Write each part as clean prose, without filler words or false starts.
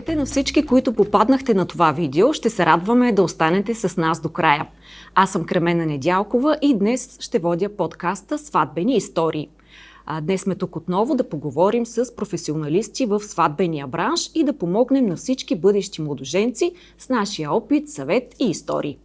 Здравейте на всички, които попаднахте на това видео. Ще се радваме да останете с нас до края. Аз съм Кремена Недялкова и днес ще водя подкаста "Сватбени истории". Днес сме тук отново да поговорим с професионалисти в сватбения бранш и да помогнем на всички бъдещи младоженци с нашия опит, съвет и истории.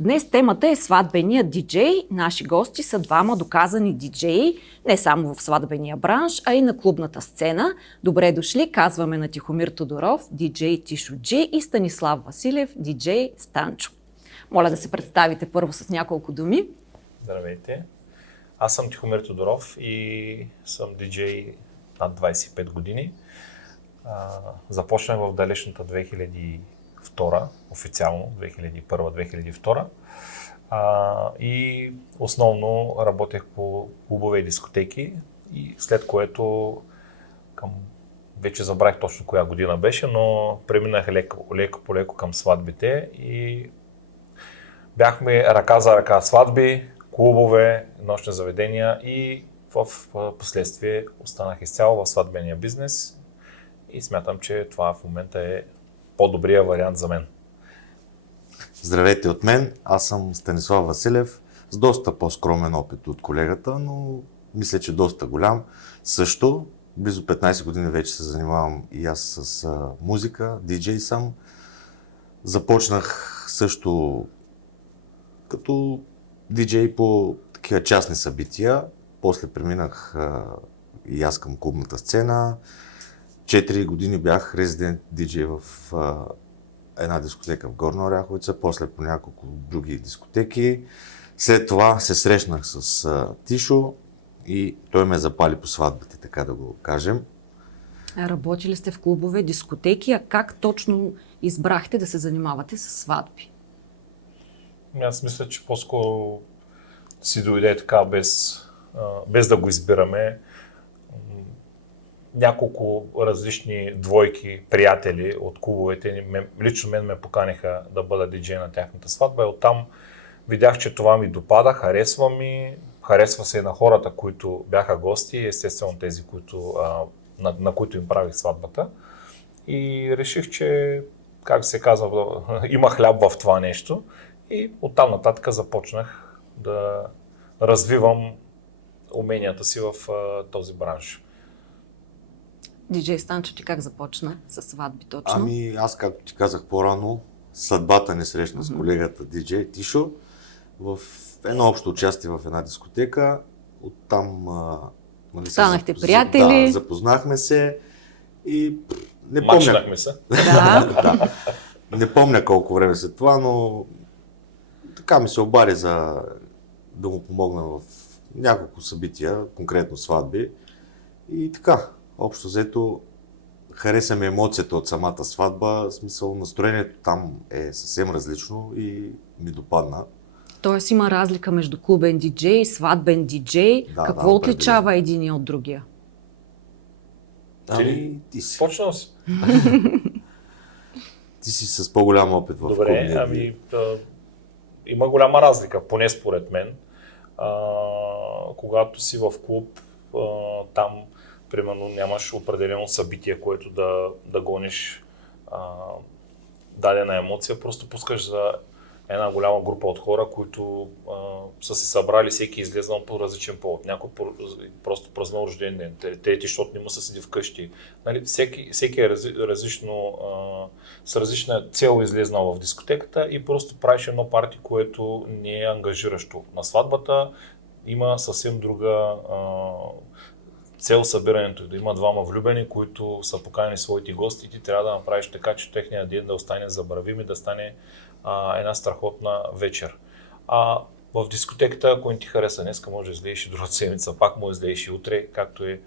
Днес темата е сватбения диджей. Наши гости са двама доказани диджеи, не само в сватбения бранш, а и на клубната сцена. Добре дошли, казваме на Тихомир Тодоров, диджей Тишо Джи, и Станислав Василев, диджей Станчо. Моля да се представите първо с няколко думи. Здравейте, аз съм Тихомир Тодоров и съм диджей над 25 години. Започнах в далечната 2002, официално 2001-2002. И основно работех по клубове и дискотеки, и след което вече забравих точно коя година беше, но преминах леко по леко към сватбите и бяхме ръка за ръка сватби, клубове, нощни заведения и в последствие останах изцяло в сватбения бизнес и смятам, че това в момента е по-добрия вариант за мен. Здравейте от мен, аз съм Станислав Василев, с доста по-скромен опит от колегата, но мисля, че доста голям. Също, близо 15 години вече се занимавам и аз с музика, диджей съм. Започнах също като диджей по такива частни събития, после преминах и аз към клубната сцена. 4 години бях резидент диджей в една дискотека в Горна Оряховица, после по няколко други дискотеки. След това се срещнах с Тишо и той ме запали по сватбите, така да го кажем. Работили сте в клубове, дискотеки, а как точно избрахте да се занимавате с сватби? Аз мисля, че по-скоро си дойде така без да го избираме. Няколко различни двойки, приятели от клубовете, лично мен ме поканиха да бъда диджей на тяхната сватба и оттам видях, че това ми допада, харесва се и на хората, които бяха гости, естествено тези, на които им правих сватбата. И реших, че, как се казва, има хляб в това нещо и оттам нататък започнах да развивам уменията си в този бранш. Диджей Станчо, ти как започна с сватби точно? Ами аз, както ти казах по-рано, съдбата не срещна с колегата диджей Тишо в едно общо участие в една дискотека. Оттам станахте приятели. Да, запознахме се и не помня. Мачнахме се. Да. Не помня колко време след това, но така ми се обади да му помогна в няколко събития, конкретно сватби. И така, общо взето, хареса ми емоцията от самата сватба, в смисъл настроението там е съвсем различно и ми допадна. Тоест има разлика между клубен диджей и сватбен диджей. Да, Какво отличава единия от другия? Ти си. Почнал си. Ти си с по-голям опит в клубния. Добре, има голяма разлика, поне според мен. Когато си в клуб, там примерно нямаш определено събитие, което да гониш дадена емоция, просто пускаш за една голяма група от хора, които са се събрали, всеки излезнал по различен повод. Някой просто празнува рожден ден, трети, защото не му се седи вкъщи. Нали, всеки е различно, с различна цел излезнал в дискотеката и просто правиш едно парти, което не е ангажиращо. На сватбата има съвсем друга цел събирането, да има двама влюбени, които са поканени своите гости и ти трябва да направиш така, че техния ден да остане забравим и да стане една страхотна вечер. В дискотеката, ако не ти хареса днеска, може да излееш и другата седмица, пак може да излееш и утре, както е.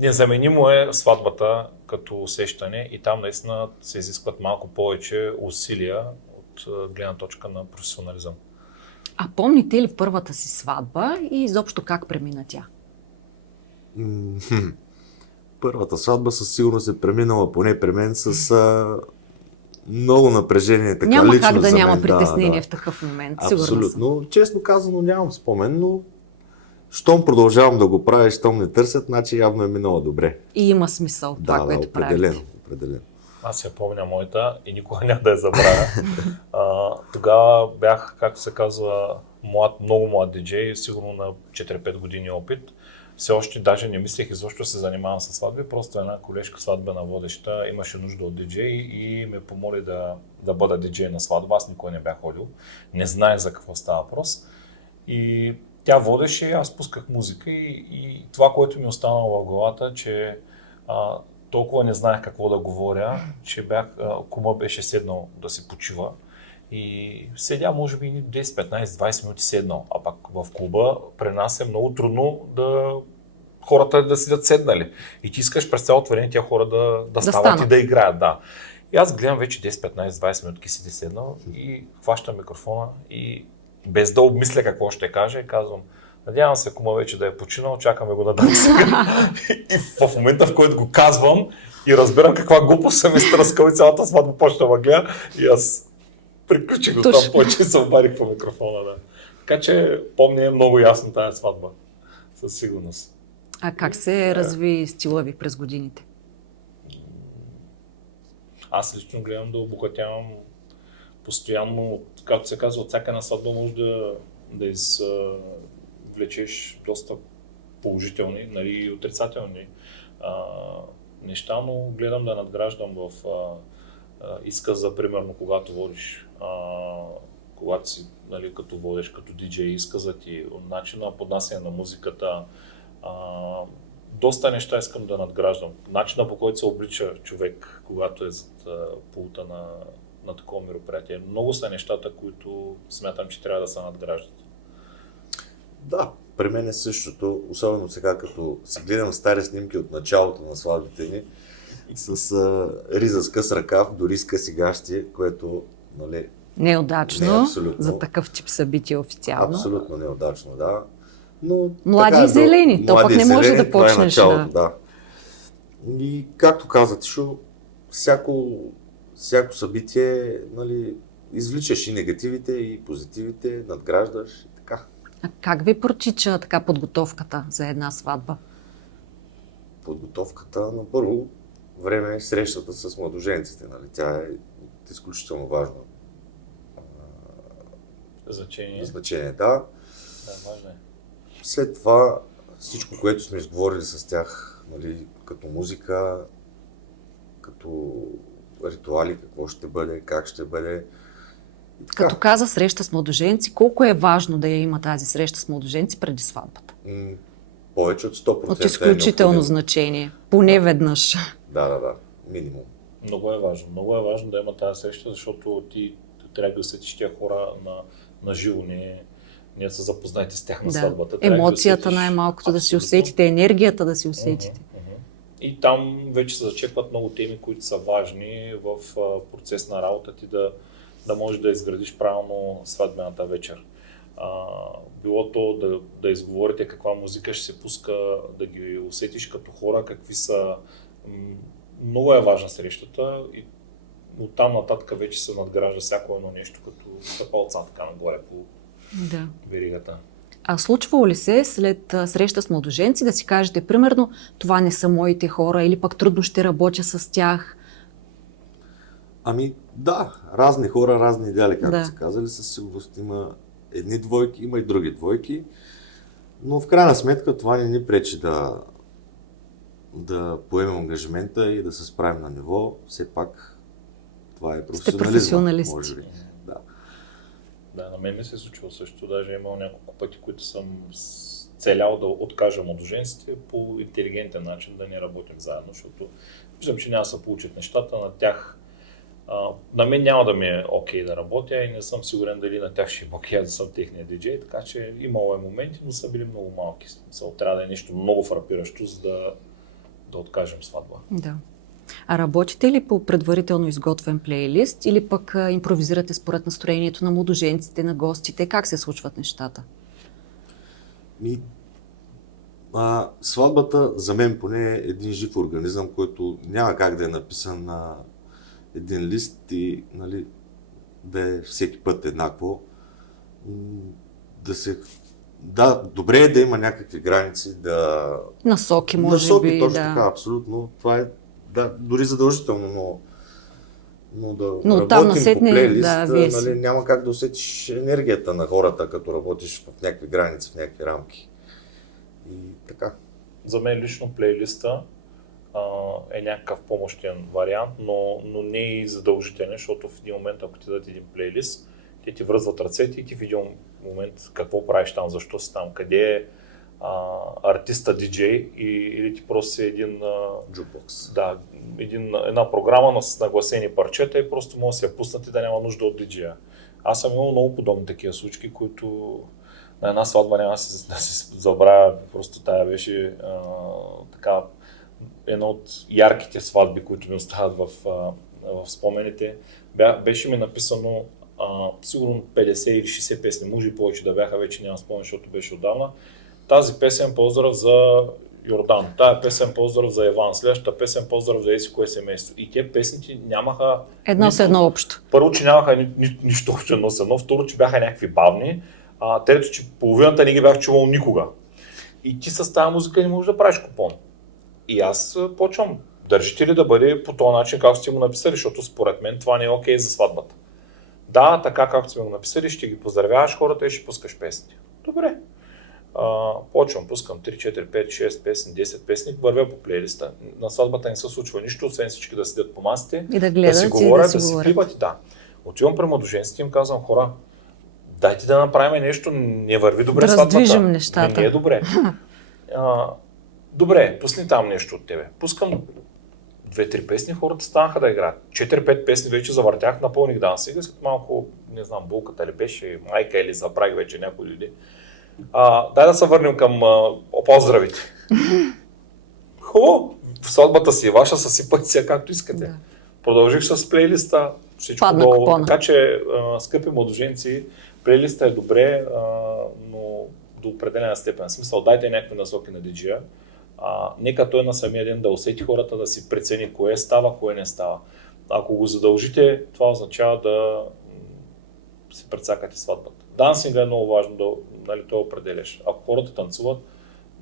Незаменимо е сватбата като усещане и там наистина се изискват малко повече усилия от гледна точка на професионализъм. А помните ли първата си сватба и изобщо как премина тя? Първата сватба със сигурност е преминала поне при мен с много напрежение. Така, няма лично как да за няма мен, притеснение да. в такъв момент. Абсолютно. Честно казано нямам спомен, но щом продължавам да го правя, щом не търсят, значи явно е минало добре. И има смисъл това, което правите. Определено. Аз я помня моята и никога няма да я забравя. Тогава бях, както се казва, много млад диджей, сигурно на 4-5 години опит. Все още даже не мислех изобщо се занимавам с сватби, просто една колежка сватбена водеща имаше нужда от диджей и ме помоли да бъда диджей на сватба. Аз никога не бях ходил, не знаех за какво става въпрос. И тя водеше, аз пусках музика и това, което ми останало в главата, че толкова не знаех какво да говоря, че кума беше седнал да си почива. И седя, може би 10, 15, 20 минути седнал, а пак в клуба при нас е много трудно хората да седят седнали. И ти искаш през цялото време тия хора да стават и да играят. Да. И аз гледам вече 10, 15, 20 минутки седи седнал и хващам микрофона и без да обмисля какво ще кажа и казвам: надявам се кума вече да е починал, чакаме го на данс. И в момента, в който го казвам и разбирам каква глупост съм изтръскал и цялата сватба почна да гледа и аз приключих до там, повече се обадих по микрофона. Да. Така че помня много ясно тази сватба. Със сигурност. А как се разви стила ви през годините? Аз лично гледам да обогатявам постоянно, както се казва, от всяка една сватба може да извлечеш доста положителни, нали, и отрицателни неща, но гледам да надграждам в изказа, примерно, когато водиш, когато си, нали, като водиш, като диджей, изказът и начина на поднасяне на музиката. Доста неща искам да надграждам. Начина, по който се облича човек, когато е зад пулта на такова мероприятие. Много са нещата, които смятам, че трябва да се надграждат. Да, при мен е същото, особено сега, като си гледам стари снимки от началото на сватбите ни, с риза с къс ръкав, дори с къси гащи, което, нали, неудачно за такъв тип събитие официално. Абсолютно неудачно, да. Но, млади и зелени, то пък не може да почнеш. Да. И както каза Тишо, всяко събитие, нали, извличаш и негативите, и позитивите, надграждаш и така. А как ви протича така подготовката за една сватба? Подготовката на първо време е срещата с младоженците, нали? Тя е изключително важна. Значение, да. Важно е. След това всичко, което сме изговорили с тях, нали, като музика, като ритуали, какво ще бъде, как ще бъде. Като каза среща с младоженци, колко е важно да я има тази среща с младоженци преди сватбата? Повече от 100%. От изключително значение. Поне веднъж. Да. Минимум. Много е важно. Много е важно да има тази среща, защото ти трябва да усетиш тия хора на живо. Ние се запознаете с тях на сватбата. Емоцията най-малкото да си усетите, енергията да си усетите. И там вече се зачекват много теми, които са важни в процес на работа ти да можеш да изградиш правилно сватбената вечер. Било то да изговорите каква музика ще се пуска, да ги усетиш като хора, какви са. Много е важна срещата и оттам нататък вече се надгражда всяко едно нещо, като стъпалца така нагоре по веригата. А случвало ли се след среща с младоженци да си кажете, примерно, това не са моите хора или пък трудно ще работя с тях? Ами да, разни хора, разни идеали, както са казали, със сигурност има едни двойки, има и други двойки, но в крайна сметка това не ни пречи да поемем ангажимента и да се справим на ниво. Все пак това е професионализъм, може би. Да, на мен ми се е случило също. Даже е имал няколко пъти, които съм целял да откажа младоженствие по интелигентен начин, да не работим заедно, защото виждам, че няма да се получат нещата на тях. На мен няма да ми е окей да работя и не съм сигурен дали на тях ще е окей да съм техния диджей, така че имало е моменти, но са били много малки. Трябва да е нещо много фрапиращо, за да откажем сватба. Да. А работите ли по предварително изготвен плейлист или пък импровизирате според настроението на младоженците, на гостите? Как се случват нещата? Сватбата за мен поне е един жив организъм, който няма как да е написан на един лист и, нали, да е всеки път еднакво. Да се Да, добре е да има някакви граници, Насоки, може насоки, би. точно Да. така, абсолютно. Това е, да, дори задължително, но да Но оттам работим насетне, по плейлист, да, вие си. нали, няма как да усетиш енергията на хората, като работиш в някакви граници, в някакви рамки. И така. За мен лично плейлиста е някакъв помощен вариант, но не и задължителен, защото в един момент, ако ти дадат един плейлист, те ти връзват ръцете и ти в един момент какво правиш там, защо си там, къде е артиста диджей или ти просто си един Jukebox. да, една програма с нагласени парчета и просто може да се я пуснат и да няма нужда от диджея. Аз съм имал много подобни такива случаи, които на една сватба няма да се забравя, просто тая беше така една от ярките сватби, които ми остават в спомените. Беше ми написано сигурно 50 или 60 песни, може и повече да бяха, вече нямам спомен, защото беше отдавна. Тази песен поздрав за Йордан, тая песен поздрав за Иван, следващата песен поздрав за еси кое семейство. И те песните нямаха... Едно с едно общо. Първо, че нямаха нищо общо едно с едно, второ, че бяха някакви бавни, трето, че половината не ги бях чувал никога. И ти с тази музика не можеш да правиш купон. И аз почвам, държите ли да бъде по този начин, както сте му написали, защото според мен това не е окей за сватбата. Да, така както сме го написали, ще ги поздравяваш хората и ще пускаш песни. Добре. Почвам, пускам 3, 4, 5, 6 песни, 10 песни, вървя по плейлиста. На сватбата не се случва нищо, освен всички да седят по масите, И да гледат, да си говорят, да си пиват и да. Отивам при младоженците и им казвам, хора, дайте да направим нещо, не върви добре Да сватбата. раздвижим нещата. Не е добре. Добре, пусни там нещо от тебе. Пускам 2-3 песни, хората станаха да играят. 4-5 песни вече завъртях, напълних данса. И след малко, не знам, булката ли беше, майка или забрах вече някой дойде. Дай да се върнем към поздравите. Хубаво, в сватбата си е ваша, съсипайте се както искате. Да. Продължих с плейлиста, всичко Падна долу. купона. Така че, скъпи младоженци, плейлиста е добре, но до определена степен. В смисъл, дайте някакви насоки на диджея. Нека той на самия ден да усети хората, да си прецени кое става, кое не става. Ако го задължите, това означава да си прецакате сватбата. Дансинга е много важно, нали, той определяш. Ако хората танцуват,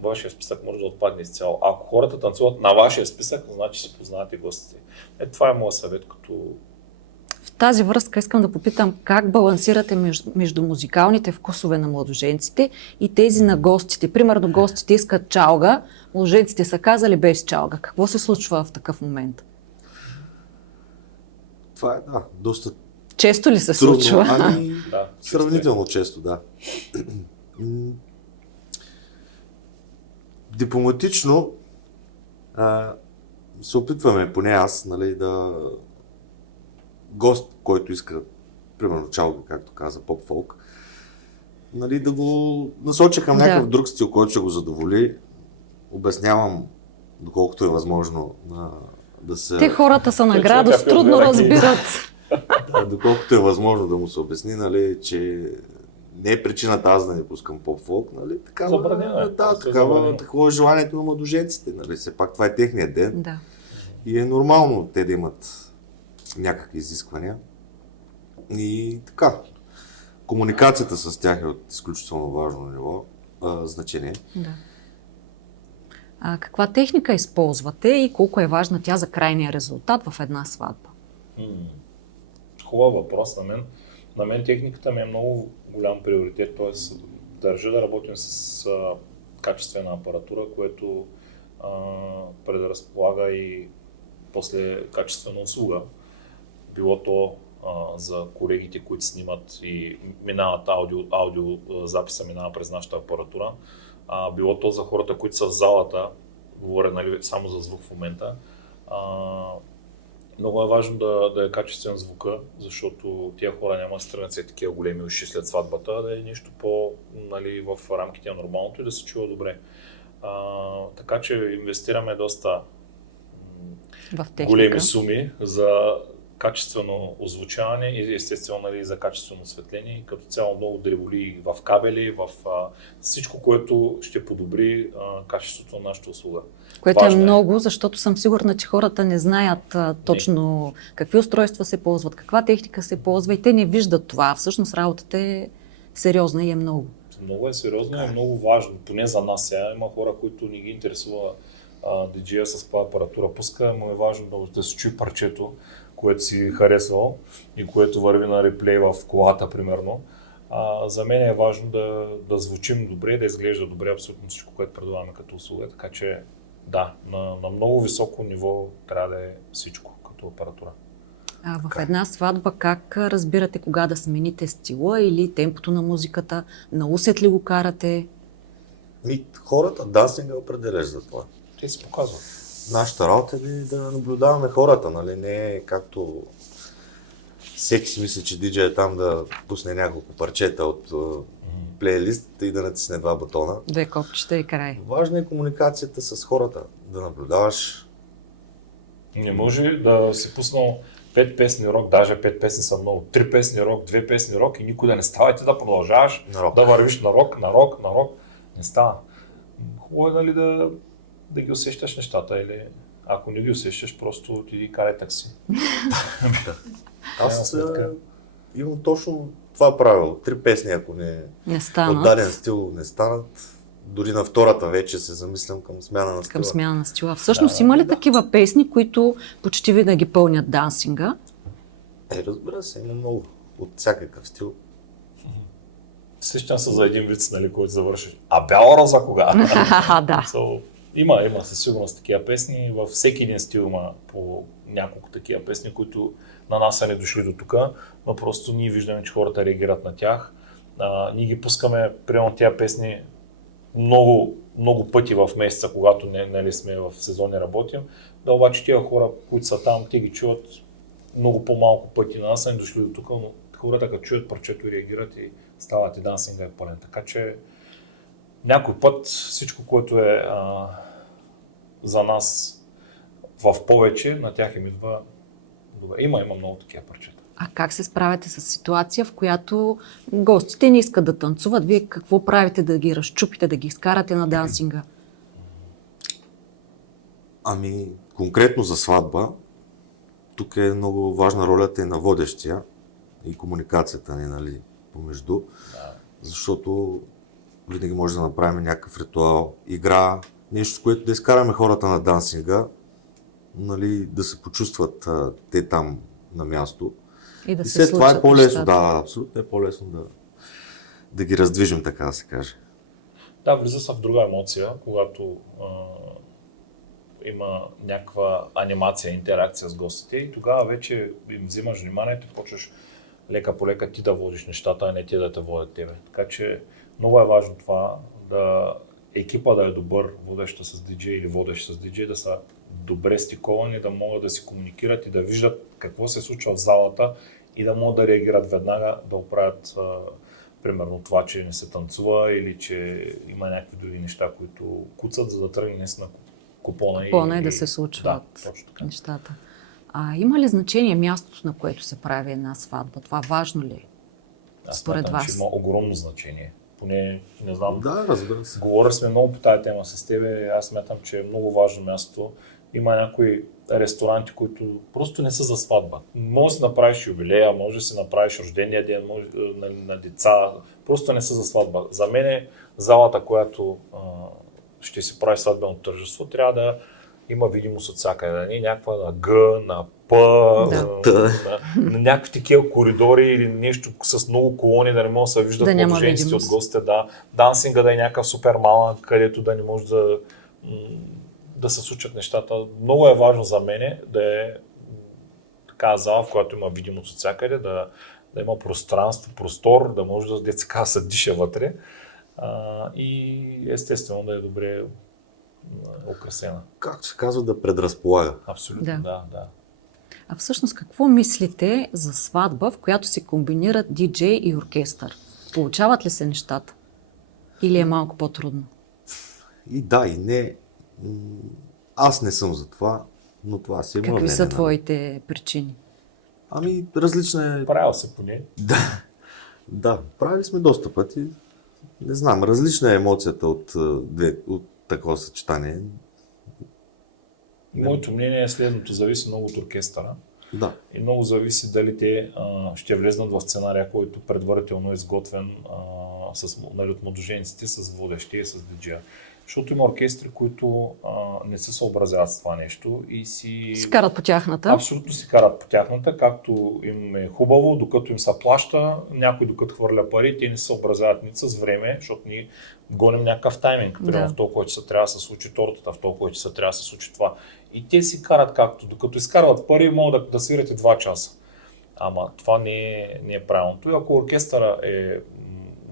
вашия списък може да отпадне изцяло. Ако хората танцуват на вашия списък, значи си познавате гостите. Това е моят съвет, като... В тази връзка искам да попитам как балансирате между музикалните вкусове на младоженците и тези на гостите. Примерно гостите искат чалга, младоженците са казали без чалга. Какво се случва в такъв момент? Това е, да, доста Често ли се трудно. случва? Да, Сравнително често, да. Дипломатично се опитваме, поне аз, нали, да гост, който иска, примерно чалга, както каза, поп-фолк, нали, да го насоча към някакъв друг стил, който ще го задоволи. Обяснявам, доколкото е възможно, да се... Те хората са на градус, трудно разбират. Доколкото е възможно да му се обясни, нали, че не е причината аз да не пускам поп-фолк, нали, такова е желанието на младоженците, нали, все пак това е техният ден. Да. И е нормално те да имат някакви изисквания. И така, комуникацията с тях е от изключително важно ниво, значение. Да. Каква техника използвате и колко е важна тя за крайния резултат в една сватба? Хубав въпрос на мен техниката ми е много голям приоритет, т.е. държа да работим с качествена апаратура, което предразполага и после качествена услуга. Било то за колегите, които снимат и минават аудиозаписа, минава през нашата апаратура. Било то за хората, които са в залата, говоря, нали, само за звук в момента. Много е важно да е качествен звука, защото тия хора няма да се тръгнат след такива големи уши след сватбата, да е нещо по, нали, в рамките на нормалното и да се чува добре. Така че инвестираме доста големи суми за качествено озвучаване и естествено, нали, за качествено осветление и като цяло много дреболи в кабели, в всичко, което ще подобри качеството на нашата услуга. Което Важно е много, защото съм сигурна, че хората не знаят точно какви устройства се ползват, каква техника се ползва и те не виждат това. Всъщност работата е сериозна и е много. Много е сериозно и е много важно, поне за нас сега. Има хора, които не ги интересува диджея с каква апаратура пуска, му е важно да се чуи парчето, което си харесвал и което върви на реплей в колата, примерно. За мен е важно да звучим добре, да изглежда добре абсолютно всичко, което предлагаме като услуга, така че да, на много високо ниво трябва да е всичко като апаратура. В една сватба как разбирате кога да смените стила или темпото на музиката? На усет ли го карате? Хората, дансинга определяш за това. Те си показват. Нашата работа е да наблюдаваме хората, нали? Не е както всеки си мисли, че диджей е там да пусне няколко парчета от плейлист и да натисне 2 бутона. 2 копчета и край. Важна е комуникацията с хората, да наблюдаваш. Не може да си пуснал 5 песни рок, даже 5 песни са много, 3 песни рок, 2 песни рок и никой да не става и ти да продължаваш да вървиш на рок. Не става. Хубаво е, нали, да ги усещаш нещата или ако не ги усещаш, просто отиди и карай такси. Аз имам точно това правило. 3 песни, ако не станат, от даден стил не станат, дори на втората вече се замислям към смяна на стила. Към смяна на стила. Всъщност има ли такива песни, които почти винаги пълнят дансинга? Разбира се, има много. От всякакъв стил. Сещам се за един виц, нали, който завършиш. А бяла роза кога? Да. Има със сигурност такива песни. Във всеки един стил има по няколко такива песни, които на нас са не дошли до тук, но просто ние виждаме, че хората реагират на тях. Ние ги пускаме, примерно тия песни, много, много пъти в месеца, когато нали, сме в сезони работим. Да, обаче тия хора, които са там, те ги чуват много по-малко пъти. На нас са не дошли до тук, но хората като чуят парчето и реагират и стават и дансинга е пълен. Така че някой път всичко, което е за нас в повече, на тях им идва добре. Има много такива парчета. А как се справяте с ситуация, в която гостите не искат да танцуват? Вие какво правите, да ги разчупите, да ги изкарате на дансинга? Конкретно за сватба, тук е много важна ролята и на водещия и комуникацията ни, нали, помежду, защото винаги може да направим някакъв ритуал, игра, нещо, с което да изкараме хората на дансинга, нали, да се почувстват те там на място. И след това е по-лесно, абсолютно е по-лесно да ги раздвижим, така да се каже. Да, влиза се в друга емоция, когато има някаква анимация, интеракция с гостите и тогава вече им взимаш вниманието и почваш лека по лека ти да водиш нещата, а не те да те водят тебе. Така че много е важно това, екипа да е добър, водеща с диджей или водещ с диджей, да са добре стиковани, да могат да си комуникират и да виждат какво се случва в залата и да могат да реагират веднага, да оправят примерно това, че не се танцува или че има някакви други неща, които куцат, за да тръгне наистина купона и да се случват нещата. Има ли значение мястото, на което се прави една сватба? Това важно ли е? Според вас? Че има огромно значение. Поне, не знам. Да, разбира се. Говорили сме много по тази тема с тебе. Аз смятам, че е много важно място. Има някои ресторанти, които просто не са за сватба. Може да си направиш юбилея, може да си направиш рождения ден на деца. Просто не са за сватба. За мен е залата, която ще си прави сватбено тържество, трябва да има видимост от всякъде. Да не някаква на Г, на П, на някакви такива коридори или нещо с много колони, да не може да се виждат положениците от гостите. Да. Дансинга да е някакъв супер малък, където да не може да се случат нещата. Много е важно за мен да е такава зала, в която има видимост от всякъде, да има пространство, простор, да може да се диша вътре и естествено да е добре украсена. Както се казва, да предразполага. Абсолютно, да. А всъщност какво мислите за сватба, в която се комбинират диджей и оркестър? Получават ли се нещата? Или е малко по-трудно? И да, и не. Аз не съм за това, но това си е моя мнение. Какви са твоите причини? Различна е. Правил се поне. Да, правили сме доста пъти. Не знам, различна е емоцията от такова съчетание. Моето мнение е следното, зависи много от оркестъра. Да. И много зависи дали те ще влезнат в сценария, който предварително е изготвен нали, от младоженците с водещия и с диджея. Защото има оркестри, които не се съобразяват с това нещо и Си карат по тяхната. Абсолютно си карат по тяхната, както им е хубаво, докато им се плаща, някой докато хвърля пари, те не се съобразяват нито с време, защото ние гоним някакъв тайминг. Примерно в толкова часа трябва да се случи тортата, в толкова часа трябва да се случи това. И те си карат както, докато изкарват пари, могат да свирате 2 часа. Ама това не е правилното. И ако оркестъра е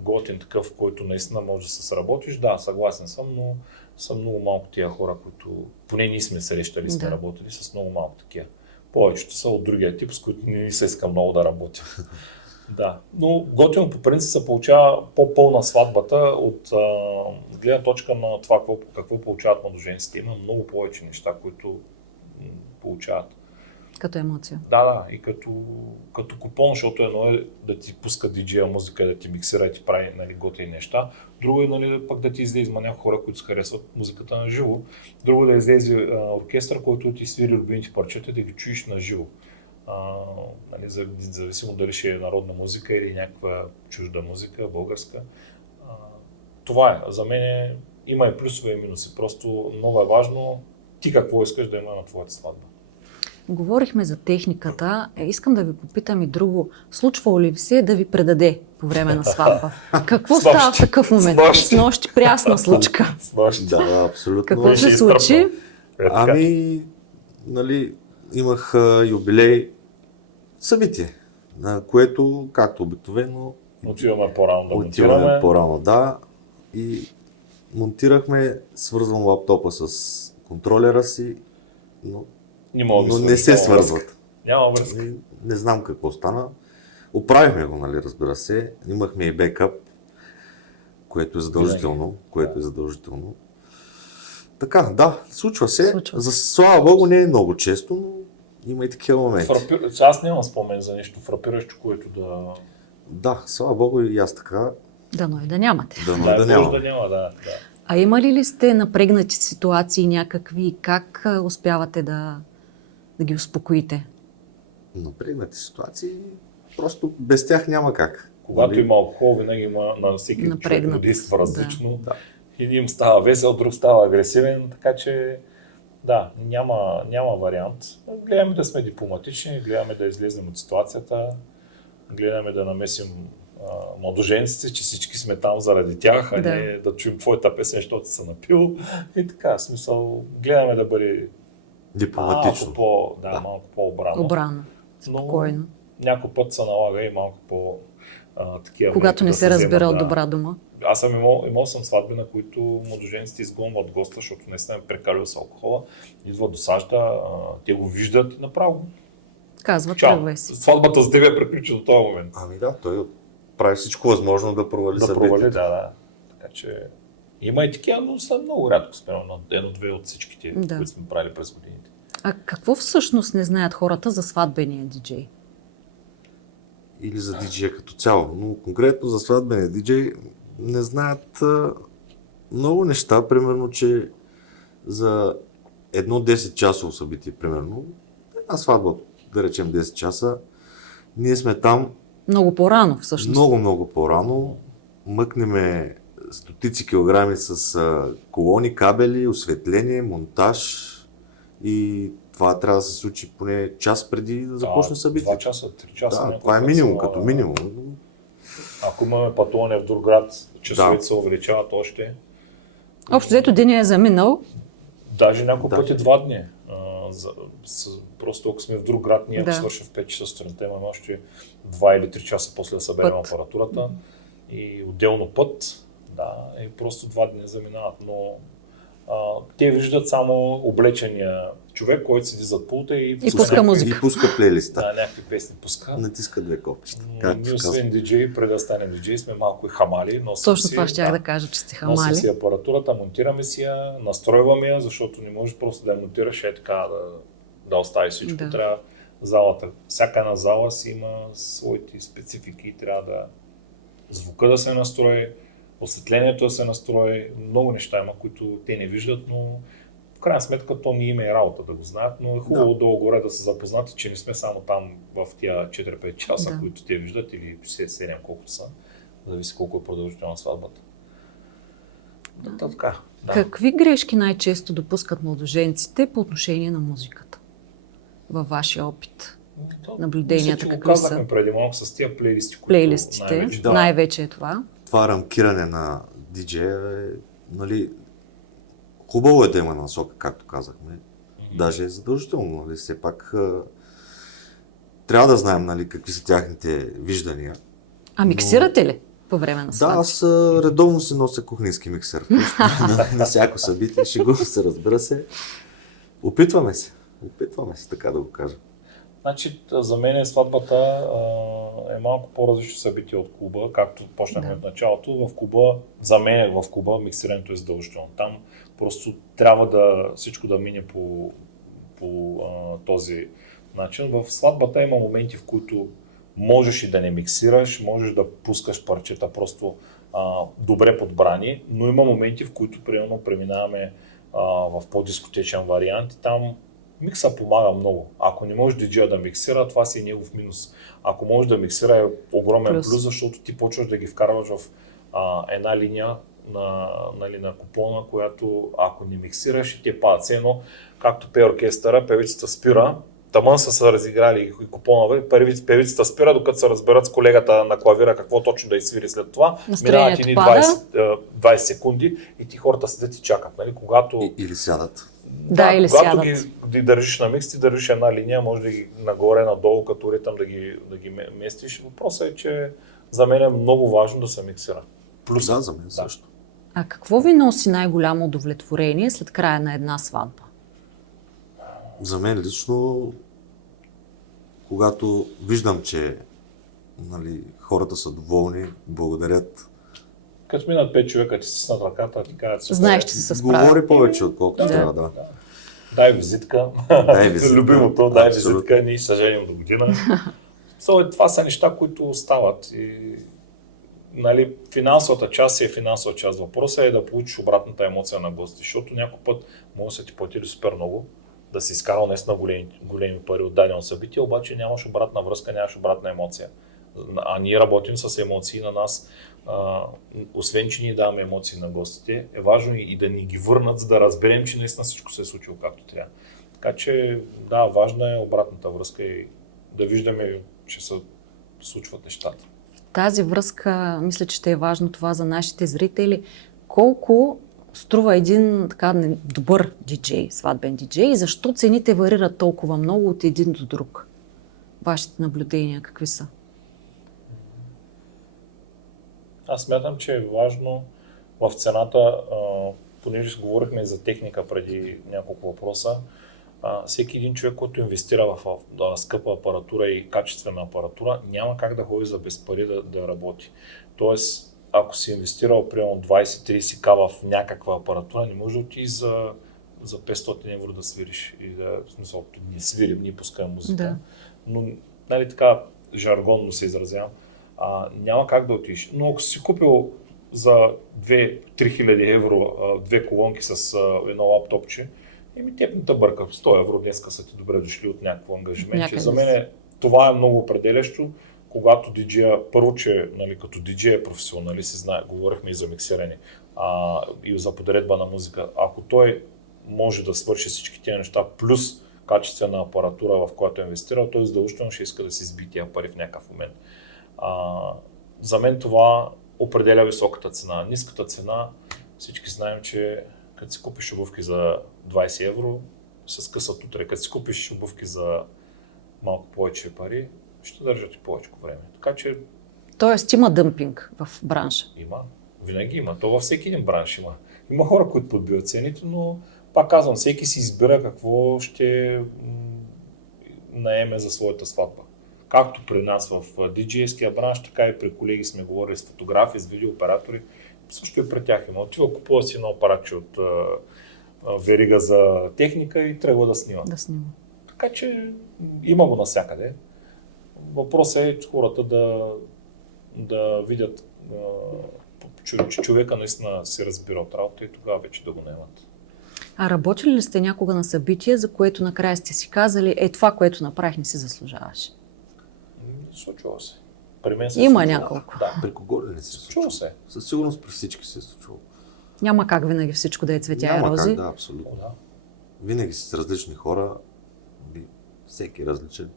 готин такъв, който наистина може да се сработиш, да, съгласен съм, но са много малко тия хора, които поне ние сме срещали, сме работили с много малко такива. Повечето са от другия тип, с които не се иска много да работя. Да, но готино по принцип се получава по-пълна сватбата от гледна точка на това какво получават младоженците. Има много повече неща, които получават. Като емоция. Да, и като купон, защото едно е да ти пуска диджея музика, да ти миксира и ти прави, нали, готини неща. Друго е, нали, пък да ти излезе, има някои хора, които харесват музиката на живо. Друго да излезе оркестър, който ти свири любимите парчета, да ги чуеш на живо. Нали, зависимо дали ще е народна музика или някаква чужда музика, българска. Това е. За мен има и плюсове и минуси. Просто много е важно ти какво искаш да има на твоята сватба. Говорихме за техниката. Искам да ви попитам и друго. Случвало ли ви се да ви предаде по време на сватба? Какво става в такъв момент? С нощи прясна случка. Да, абсолютно. Какво се случи? Ами, нали, имах юбилей, събитие, на което, както обикновено, отиваме по-рано да монтираме. монтираме. По-рано, да. И монтирахме, свързвам лаптопа с контролера си, но не се свързват. Няма връзка. Не знам какво стана. Оправихме го, нали, разбира се. Имахме и бекъп, което е задължително. Така, да, случва се. За слава Богу не е много често, но има и такива моменти. Аз нямам спомен за нещо фрапиращо, което да... Да, слава Богу и аз така. Дано и да нямате. Да няма, да. А имали ли сте напрегнати ситуации някакви? Как успявате да ги успокоите? Напрегнати ситуации, просто без тях няма как. Когато има алкохол, винаги има на всеки човек да действа различно. Да. Един става весел, друг става агресивен, така че да, няма вариант. Гледаме да сме дипломатични, гледаме да излезем от ситуацията, гледаме да намесим младоженците, че всички сме там заради тях, а не да чуем твоята песен, защото се напил. И така, в смисъл, гледаме да бъде дипломатично. Малко по-обрано. Обрано, спокойно. Но някой път се налага и малко такива. Когато не се разбира от добра дума. Аз съм имал сватби, на които младоженците изгонват госта, защото наистина е прекалил с алкохола, идва досажда, те го виждат и направо. Казват, тръгвай си. Сватбата с тебе приключи до този момент. Ами да, той прави всичко възможно да провали събитието. Да. Така че има и такива, но са много рядко, спрямо на 1-2 от всичките, които сме правили през годините. А какво всъщност не знаят хората за сватбения диджей? Или за диджея като цяло, но конкретно за сватбения диджей не знаят много неща, примерно, че за едно 10-часово събитие, примерно, една сватба, да речем 10 часа, ние сме там много по-рано, всъщност. Много по-рано. Мъкнеме стотици килограми с колони, кабели, осветление, монтаж и това трябва да се случи поне час преди да започне събитието. 2 часа, 3 часа. Да, това е минимум, като минимум. Ако имаме пътуване в друг град, часовете се увеличават още. Общо взето деня е заминал. Даже няколко пъти 2 дни. Просто ако сме в друг град, ние ако свършим в 5 часа сутринта, имаме още 2 или 3 часа после да съберем апаратурата и отделно път. Да, и просто 2 дни заминават, но те виждат само облечения човек, който седи зад пулта и пуска музика. И пуска плейлиста. Да, някакви песни пуска. Натиска 2 копчета. Ние освен диджей, преди да станем диджей, сме малко и хамали. Точно това щях да кажа, че сте хамали. Носим си апаратурата, монтираме си я, настройваме я, защото не може просто да я монтираш така да оставиш всичко. Да. Трябва залата. Всяка една зала си има своите специфики. Трябва да звука да се настрои, осветлението да се настрои. Много неща има, които те не виждат, но в крайна сметка то ни има и работа да го знаят, но е хубаво долу-горе да са запознати, че не сме само там в тия 4-5 часа, които те виждат, или 6-7 колкото са, Зависи колко е продължителна сватбата. Да, така. Да. Какви грешки най-често допускат младоженците по отношение на музиката? Във вашия опит? Наблюденията какви какви са? Казахме са? преди малко с тия плейлисти, които Плейлистите, най-вече... най-вече е това. Това рамкиране на диджея е, нали, хубаво е да има насока, както казахме. Даже е задължително, нали, все пак трябва да знаем, нали, какви са тяхните виждания. А миксирате ли по време на Да, сватби? аз редовно си нося кухненски миксер на всяко събитие, шегувам се, разбира се. Опитваме се, така да го кажа. Значи, за мен сватбата е малко по-различно събитие от клуба, както почнахме от началото. В клуба, за мен в клуба миксирането е задължително. Там просто трябва всичко да мине по този начин. В сватбата има моменти, в които можеш и да не миксираш, можеш да пускаш парчета просто добре подбрани, но има моменти, в които примерно преминаваме в по-дискотечен вариант и там микса помага много. Ако не може диджея да миксира, това си е негов минус. Ако може да миксира, е огромен плюс, защото ти почваш да ги вкарваш в една линия на купона, която ако не миксираш и те падат. Все едно, както пее оркестъра, певицата спира, тъмън са се разиграли и купонове, певицата спира, докато се разберат с колегата на клавира какво точно да изсвири след това. Минават едни 20 секунди и ти хората седят и чакат. Нали? Когато... Или сядат. Или когато сядат. ги държиш на микс, ти държиш една линия, може да ги нагоре, надолу, като ритъм да ги местиш. Въпросът е, че за мен е много важно да се миксира. Плюс, да, за мен също. А какво ви носи най-голямо удовлетворение след края на една сватба? За мен лично, когато виждам, че, нали, хората са доволни, благодарят. Като минат 5 човека, ти стиснат ръката, ти кажат... Знаеш, че си се справя. Говори повече, отколкото трябва, да. Дай визитка. Любимото, дай визитка, ние се женим до година. Това са неща, които остават. И, нали, финансовата част е финансова част. Въпросът е да получиш обратната емоция на гости, защото някой път може да се ти платили супер много, да си изкарал наистина големи пари от дадено събитие, обаче нямаш обратна връзка, нямаш обратна емоция. А ние работим с емоции на нас. Освен, че ние даваме емоции на гостите, е важно и да ни ги върнат, за да разберем, че наистина всичко се е случило както трябва. Така че, да, важна е обратната връзка и да виждаме, че се случват нещата. В тази връзка, мисля, че ще е важно това за нашите зрители. Колко струва един така добър диджей, сватбен диджей и защо цените варират толкова много от един до друг? Вашите наблюдения какви са? Аз смятам, че е важно в цената, понеже говорихме за техника преди няколко въпроса, всеки един човек, който инвестира в скъпа апаратура и качествена апаратура, няма как да ходи за без пари да работи. Тоест, ако си инвестирал примерно 20-30 к в някаква апаратура, не може да отиди за 500 евро да свириш. И в смисъл, не свирим, ние пускаме музика. Да. Но, нали, така жаргонно се изразявам, няма как да отидеш. Но ако си купил за 2-3 хиляди евро две колонки с едно лаптопче, теб не те бърка. 100 евро днеска са ти добре дошли от някакво ангажимент. За мен това е много определящо, когато диджея, първо, че, нали, като диджей е професионалист, знае, говорихме и за миксиране и за подредба на музика. Ако той може да свърши всички тези неща, плюс качествена апаратура, в която е инвестирал, той задължително ще иска да си сби тия пари в някакъв момент. За мен това определя високата цена. Ниската цена, всички знаем, че като си купиш обувки за 20 евро, се скъсат утре. Като си купиш обувки за малко повече пари, ще държат и повече време. Така че... Тоест има дъмпинг в бранша? Има. Винаги има. То във всеки един бранш има. Има хора, които подбиват цените, но пак казвам, всеки си избира какво ще наеме за своята сватба. Както при нас в диджейския бранш, така и при колеги сме говорили с фотографи, с видеооператори. Също и при тях има. Отива, купува си едно апаратче от верига за техника и тръгва да снима. Така че има го навсякъде. Въпросът е хората да видят, че човека наистина се разбира от работа и тогава вече да го наемат. А работили ли сте някога на събитие, за което накрая сте си казали, това, което направих, не си заслужаваше? Случва се. При мен се Има случва. няколко. Да. При кого ли не се Случва случва? се. Със сигурност при всички се е случвало. Няма как винаги всичко да е цветя и Няма рози. как, да, абсолютно. Да. Винаги с различни хора, всеки е различен.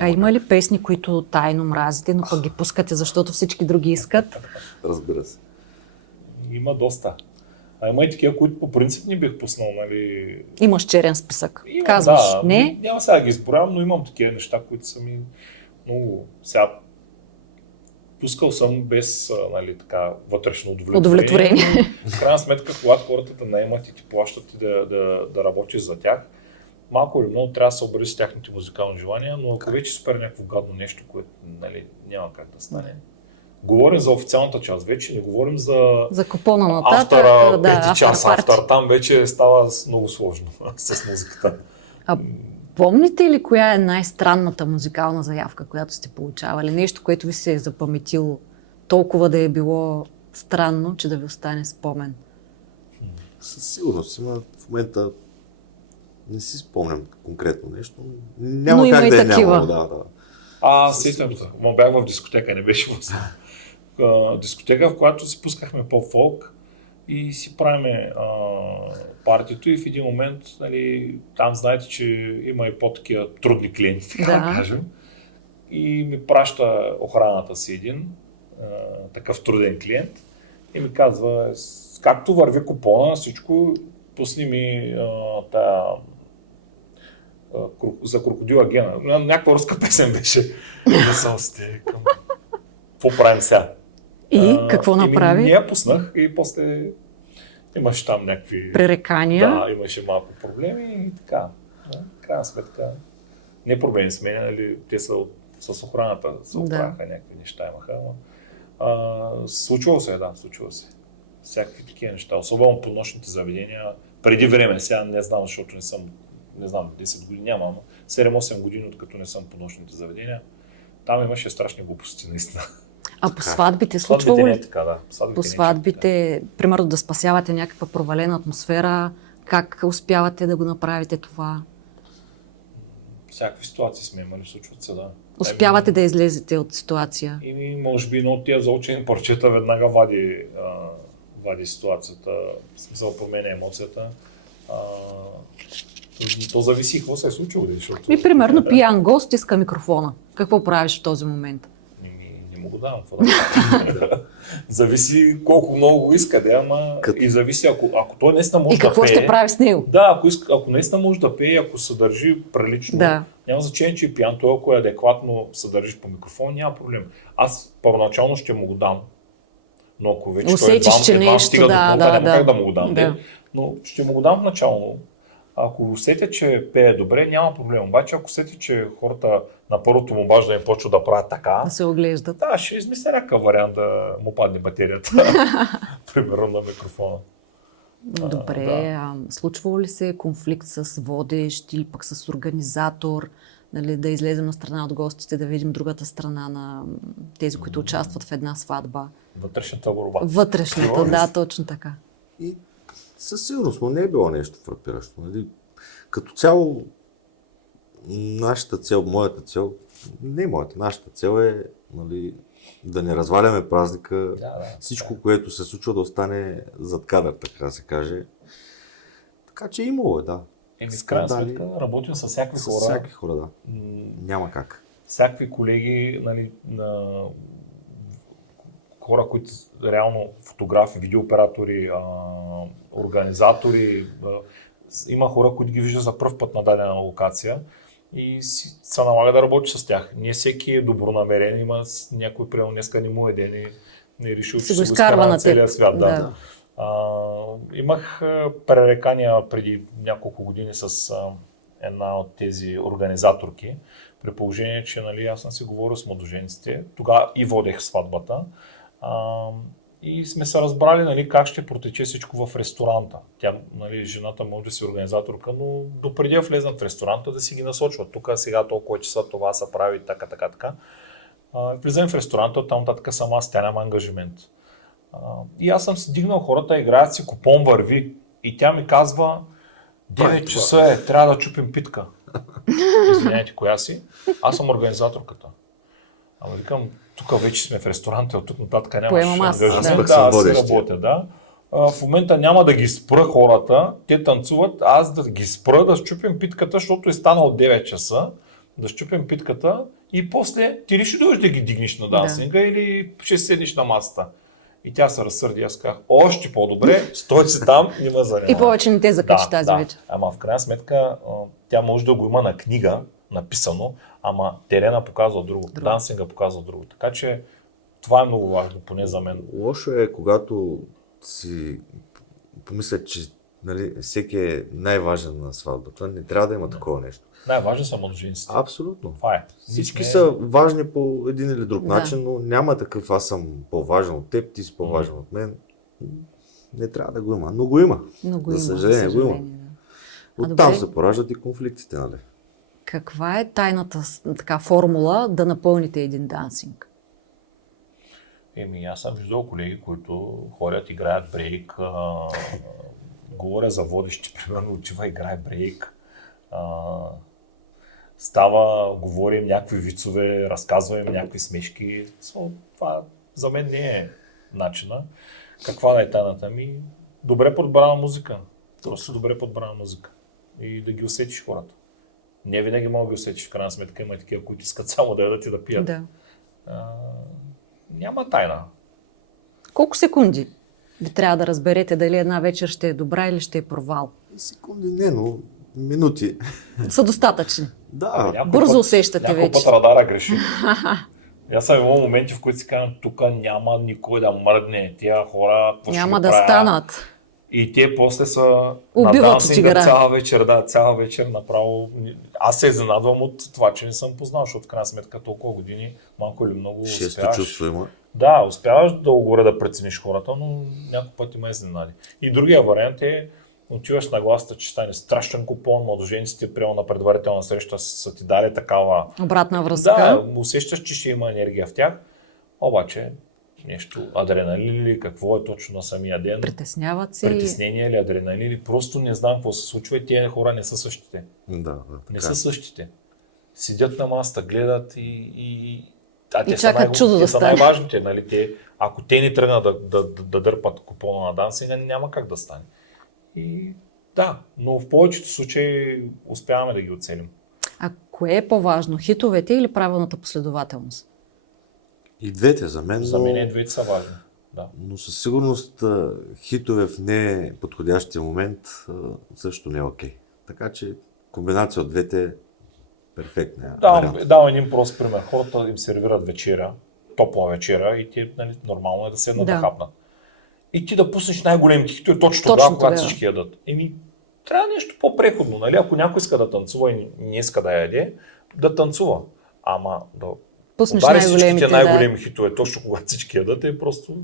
А има ли песни, които тайно мразите, но пък ги пускате, защото всички други искат? Разбира се. Има доста. А има и такива, които по принцип не бих пуснал, нали? Имаш черен списък. Имам, Казваш да, не. Няма сега да ги изборявам, но имам такива неща, които са ми много... Сега пускал съм без нали, така, вътрешно удовлетворение. В крайна сметка, когато хората те наемат и ти плащат и да работиш за тях, малко или много трябва да се образи с тяхните музикални желания, но ако вече спре някакво гадно нещо, което нали, няма как да стане. Говорим за официалната част, вече не говорим за купона нататък. автора, Да, пети час автор автор. Там вече става много сложно с музиката. А помните ли коя е най-странната музикална заявка, която сте получавали? Нещо, което ви се е запаметило толкова да е било странно, че да ви остане спомен? Със сигурност има в момента, не си спомням конкретно нещо, няма но как има да и е такива. нямало. Да. Сетям се. Бях в дискотека, не беше в дискотека, в която си пускахме поп-фолк и си правиме партито и в един момент, нали, там знаете, че има и по-такива трудни клиенти, така да кажем. И ми праща охраната си един такъв труден клиент и ми казва, както върви купона, всичко, пусни ми тая за крокодила Гена. Някаква руска песен беше. Какво правим сега? И какво направи? Не я пуснах и после имаше там някакви... Пререкания. Да, имаше малко проблеми и така. Крайна сметка не проблеми с мен, нали, те са с охраната се оправяха, някакви неща имаха. Случвало се, случвало се. Всякакви такива неща, особено по нощните заведения. Преди време, сега не знам, защото не знам, 10 години няма, но 7-8 години, откато не съм по нощните заведения, там имаше страшни глупости, наистина. А по сватбите случвало ли? Така, да. По сватбите, примерно да спасявате някаква провалена атмосфера, как успявате да го направите това? Всякакви ситуации сме имали, случват се, да. Успявате да излезете от ситуация? И може би едно от тия заучени парчета веднага вади ситуацията, в смисъл променя емоцията. То зависи какво се е случило. Защото... И примерно пиян гост иска микрофона. Какво правиш в този момент? Не му го давам. Зависи колко много го иска, ама и зависи ако той наистина може да пее. И какво ще прави с него? Да, ако наистина може да пее, ако се държи прилично, няма значение, че е пиян, той ако е адекватно се държи по микрофон, няма проблем. Аз първоначално ще му го дам, но ако вече усетиш, той едва стига до това, няма как да му го дам. Но ще му го дам в начало. Ако усетя, че пее добре, няма проблем. Обаче, ако усетя, че хората на първото му обаждане почват да правят така, да се оглеждат. Да, ще измисля някакъв вариант да му падне батерията. Примерно на микрофона. Добре, случвало ли се конфликт с водещ или пък с организатор? Нали, да излезем на страна от гостите, да видим другата страна на тези, които участват в една сватба? Вътрешната борба. Вътрешната, да, точно така. И със сигурност, но не е било нещо фрапиращо. Нали? Като цяло, нашата цел, моята цел, не моята, нашата цел е, нали, да не разваляме празника, всичко, което се случва да остане зад кадър, така да се каже. Така че имало е, да. В крайна сметка работим с всякакви хора. С всякакви хора, да. Няма как. Всякакви колеги, нали, хора, които реално фотографи, видеооператори, организатори, има хора, които ги виждат за пръв път на дадена локация и се налага да работи с тях. Не всеки е добронамерен, има някой, примерно днеска не му е ден и не решил, че ще го изкара на целия свят. Да. Имах пререкания преди няколко години с една от тези организаторки, при положение, че нали, аз съм си говорил с младоженците, тогава и водех сватбата. И сме се разбрали нали, как ще протече всичко в ресторанта. Тя, нали, жената може да си организаторка, но допреди да влезнат в ресторанта да си ги насочват. Тук сега толкова часа това се прави, така. Влизам в ресторанта, там нататък сама аз, тя няма ангажимент. И аз съм си дигнал хората, играят си, купон върви. И тя ми казва, 9 часа е, трябва да чупим питка. Извинявайте, коя си? Аз съм организаторката. Ама викам, тук вече сме в ресторанта, от тук нататък нямаш Поемам аз, ангажимент. аз пък съм аз си водещия. работя, да. В момента няма да ги спра хората, те танцуват, аз да ги спра, да щупим питката, защото е станало 9 часа, да щупим питката и после ти ли ще дойдеш да ги дигнеш на дансинга или ще седиш на масата. И тя се разсърди, аз казах, още по-добре, стой си там и ме занимава. И повече не те закачи тази вечер. Ама в крайна сметка тя може да го има на книга, написано, ама терена показва друго, дансинга показва друго. Така че това е много важно, поне за мен. Лошо е, когато си помисля, че нали, всеки е най-важен на сватбата. Не трябва да има такова нещо. Най-важни са младоженците. Абсолютно. Това е. Всички са важни по един или друг Да. начин, но няма такъв аз съм по-важен от теб, ти си по-важен от мен. Не трябва да го има, но го има. Но го За има, съжаление, го има. да. Оттам добре. се пораждат и конфликтите, нали? Каква е тайната така формула да напълните един дансинг? Аз съм виждал колеги, които ходят, играят брейк, говоря за водещи, примерно отива, играе брейк, става, говорим някакви вицове, разказваме някакви смешки. Това за мен не е начина. Каква да е тайната ми? Добре подбрана музика. Просто добре подбрана музика. И да ги усетиш хората. Не винаги мога да ги усетиш, в крайна сметка има и такива, които искат само да ядат и да пият. Да. Няма тайна. Колко секунди ви трябва да разберете дали една вечер ще е добра или ще е провал? Секунди не, но минути. Са достатъчни. Да, Някой Бързо път- усещате някой вече. път радара греши. Аз съм имал моменти, в които си казвам, тук няма никой да мръдне, тия хора, какво ще Няма ги да правя? станат. И те после са Убиват на от дансинга игра. цяла вечер направо. Аз се изненадвам от това, че не съм познал, защото в крайна сметка толкова години, малко или много шесто успяваш. чувство има. Да, успяваш дълго да прецениш хората, но някой път има изненади. И другия вариант е, отиваш на гласата, че стане страшен купон, младоженците приема на предварителна среща са ти дали такава. Обратна връзка. Да, усещаш, че ще има енергия в тях, обаче нещо адреналин или какво е точно на самия ден, Притесняват се. притеснение или адреналин или просто не знам какво се случва и тези хора не са същите. Да, Не така. са същите. Седят на масата, гледат и те И са чакат чудо да те са стане. най-важните. Нали? Ако те не тръгнат да дърпат купона на дансинга, няма как да стане. И да, но в повечето случаи успяваме да ги оцелим. А кое е по-важно? Хитовете или правилната последователност? И двете за мен, За мен двете са важни. Да. но със сигурност хитове в неподходящия момент също не е окей. Така че комбинация от двете е перфектна вариант. Давам един прост пример. Хората им сервират вечеря, топла вечеря и те нали, нормално е да седнат да хапнат. И ти да пуснеш най-големите хитове точно тогава, когато всички ядат. Трябва нещо по-преходно. Нали? Ако някой иска да танцува и не иска да яде, да танцува. Ама да Пуснеш удари най-големите, всичките най-големи хитове, точно когато всички ядат, е просто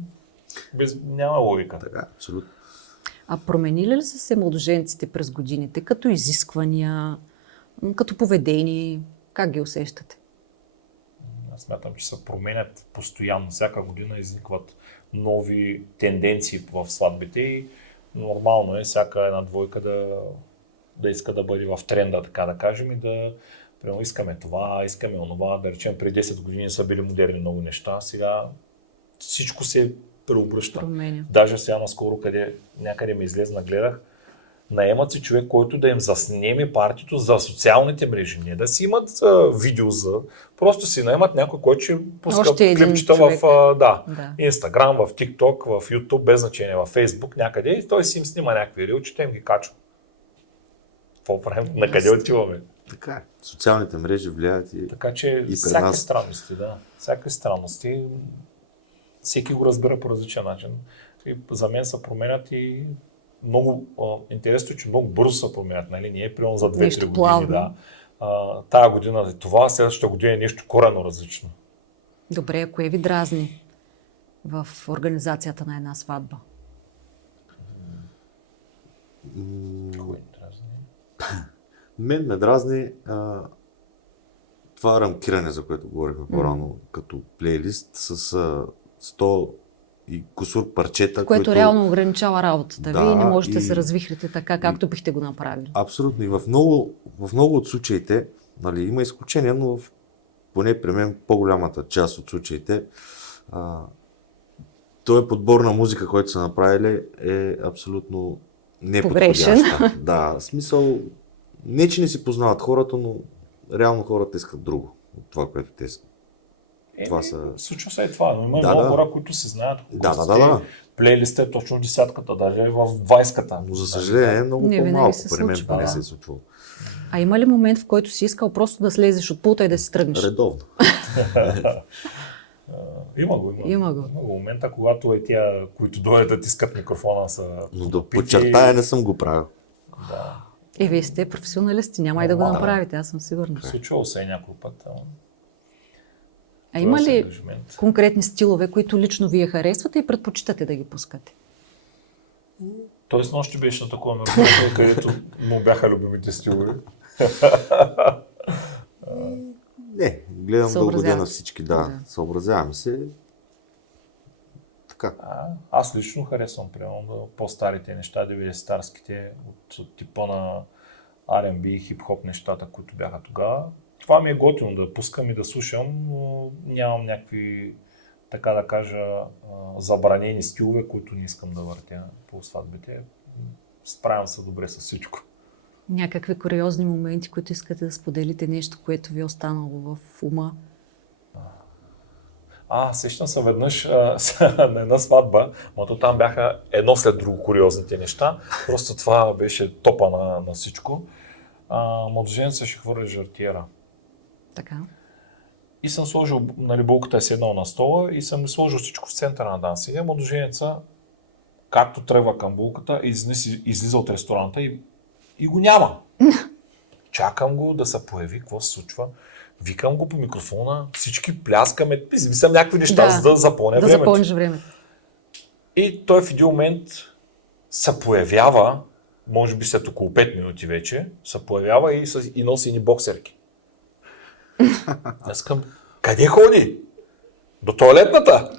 няма логика. Така, абсолютно. А променили ли са се младоженците през годините, като изисквания, като поведение? Как ги усещате? Аз смятам, че се променят постоянно. Всяка година изникват нови тенденции в сватбите и нормално е всяка една двойка да иска да бъде в тренда, така да кажем, и да примерно, искаме това, искаме онова, да речем, преди 10 години са били модерни много неща, сега всичко се преобръща. Променя. Даже сега наскоро, някъде ме излезна, гледах, наемат си човек, който да им заснеме партито за социалните мрежи. Не да си имат видео просто си наемат някой, който ще пуска клипчета в Инстаграм, в ТикТок, в Ютуб, без значение, в Фейсбук, някъде и той си им снима някакви рилчета, те им ги качва. Какво правим? На къде отиваме? Така е. Социалните мрежи влияят и Така че всякакви странности, да. Всякакви странности. Всеки го разбира по различен начин. И за мен се променят и много интересно, че много бързо се променят. Нали? Не е примерно за 2-3 години. Да. Тая година е това, следващата година е нещо коренно различно. Добре, а кое ви дразни в организацията на една сватба? Кое дразни? Мен ме дразни това рамкиране, за което говорихме по-рано, като плейлист с 100 и кусур парчета, което реално ограничава работата. Да, Вие не можете да се развихрите така, както бихте го направили. Абсолютно. И в много от случаите, нали, има изключения, но в поне при мен по-голямата част от случаите, този подбор на музика, който са направили, е абсолютно неподходяща. Да, в смисъл, не че не си познават хората, но реално хората искат друго от това, което те искат. Случва се и това, но има много хора, които се знаят. Плейлист е точно в десятката, даже в 20-ката. Но за съжаление е много по-малко, при мен поне се е случвало. А има ли момент, в който си искал просто да слезеш от пулта и да си тръгнеш? Редовно. Има го. Има момента, когато е тия, които дойдат да тискат микрофона, са... Но да подчертая, не съм го правил. Да. И вие сте професионалисти, няма и да го направите, аз съм сигурна. Случвало се някой път. А има ли конкретни стилове, които лично вие харесвате и предпочитате да ги пускате? Тоест нощи беше на такова мероприятие, където му бяха любимите стилове. Не, гледам да угодя на всички, съобразяваме се. Така. Аз лично харесвам, примерно, по-старите неща, 90-тарските, от типа на R&B, хип-хоп нещата, които бяха тогава. Това ми е готино да пускам и да слушам, но нямам някакви, така да кажа, забранени стилове, които не искам да въртя по сватбите. Справям се добре с всичко. Някакви куриозни моменти, които искате да споделите, нещо, което ви е останало в ума? Сещам се веднъж на една сватба, но там бяха едно след друго куриозните неща. Просто това беше топа на всичко. Младоженеца ще хвърля жартиера. Така. И съм сложил, булката е седнала на стола и съм сложил всичко в центъра на данса. Младоженеца, както тръгва към булката, излиза от ресторанта и го няма. Чакам го да се появи, какво се случва. Викам го по микрофона, всички пляскаме, измислям някакви неща, за да запълня времето. Да запълниш времето. И той в един момент се появява, може би след около 5 минути вече, се появява и носи едни боксерки. Аз към, къде ходи? До тоалетната?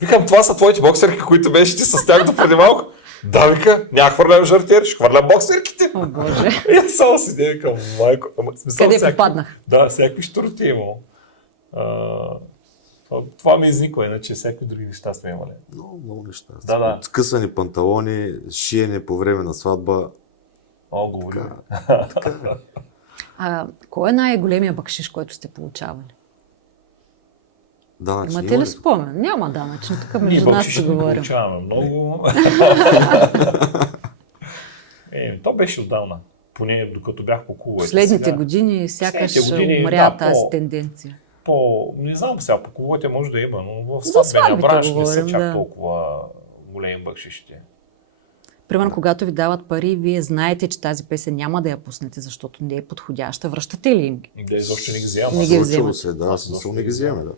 Викам, това са твоите боксерки, които беше ти с тях до преди малко. Да, вика, няма хвърлям жартиер, ще хвърлям боксерките. О, Боже. И аз само седя, викам, майко. Къде попаднах? Да, всякакви щурти имало. Това ми изниква, иначе всякакви други неща сме имали. Много неща. Да. Скъсани панталони, шиене по време на сватба. Говори. Така. Кой е най-големия бакшиш, който сте получавали? Данъчни. Имате ли спомен? Няма данъчни, тук между нас се говорим. Ние получаваме много. То беше отдавна. Поне докато бях по клубовете. Последните години сякаш умря тази тенденция. Не знам сега, по клубовете може да има, но в сватбения бранш не са чак толкова големи бакшишите. Примерно, когато ви дават пари, вие знаете, че тази песен няма да я пуснете, защото не е подходяща. Връщате ли им? Да, изобщо не ги вземам. Не ги вземат. Смисъл не ги вземаме, да.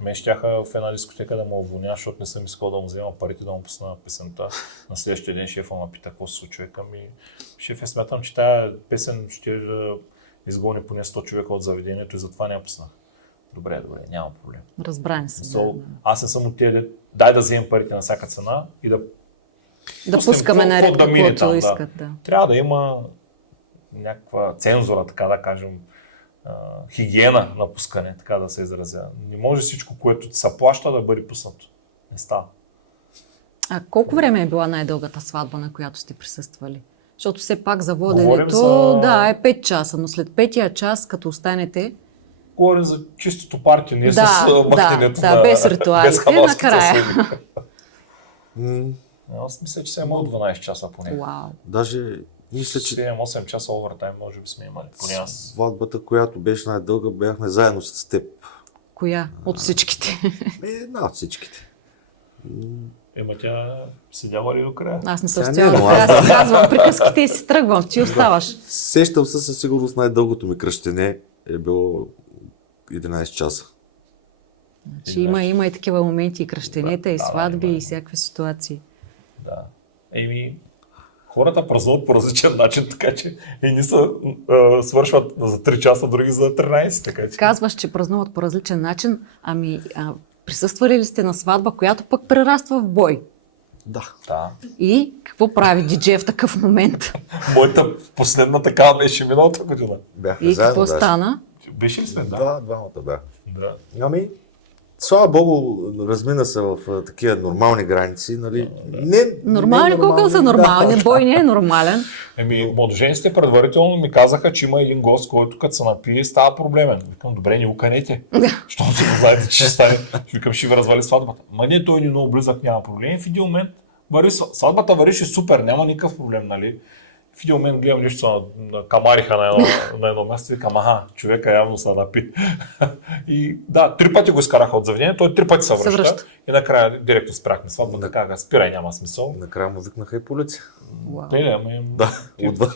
Ме щяха в една дискотека да му уволня, защото не съм искал да му взема парите, да му пусна песента. На следващия ден шефа ме пита какво се случва. Шеф, смятам, че тази песен ще изгони поне 100 човека от заведението и затова не я пусна. Добре, няма проблем. Разбрани се. Аз не съм от тези, дай да вземем парите на всяка цена и да пускаме наред каквото искат. Да. Трябва да има някаква цензура, така да кажем, хигиена на пускане, така да се изразя. Не може всичко, което ти се плаща, да бъде пуснато. Не става. А колко време е била най-дългата сватба, на която сте присъствали? Защото все пак за воденето, е 5 часа, но след 5-тия час, като останете... Говорим за чистото парти, не с махненето на... без ритуалите, накрая. Аз мисля, че се имал 12 часа поне. Вау. Даже мисля, че 7-8 часа овертайм може би сме имали. Сватбата, която беше най-дълга, бяхме заедно с теб. Коя? От всичките? Една от всичките. Тя седяла ли до края? Аз не съм стояла до края. Аз казвам приказките и си тръгвам. Ти оставаш. Сещам се със сигурност най-дългото ми кръщене е било 11 часа. Значи има и такива моменти, и кръщенета, и сватби, и всякакви ситуации. Да. Хората празнуват по различен начин, така че едни свършват за 3 часа, други за 13. Така че. Казваш, че празнуват по различен начин, присъствали ли сте на сватба, която пък прераства в бой? Да. И какво прави диджей в такъв момент? Моята последна такава беше миналата година. Бяхме и заедно, какво стана? Беше ли сме? Двамата бях. Да. Ами, слава богу, размина се в такива нормални граници, нали? Нормални, колко са нормални? Да. Бой не е нормален. Младожениците предварително ми казаха, че има един гост, който като се напие става проблемен. Викам, добре, не уканете. Щото знаете, че ще стане. Викам, ще ви развали сватбата. Ма не, той ни много близък, няма проблем. В един момент сватбата вървеше супер, няма никакъв проблем, нали? В един момент гледам нещо на камариха на едно място и викам, човека явно са напи. И да, 3 пъти го изкараха от заведение, той 3 пъти се връща. И накрая директно спряхме сватбата, казаха, спирай, няма смисъл. Накрая му викнаха и полиция. Да, отвън.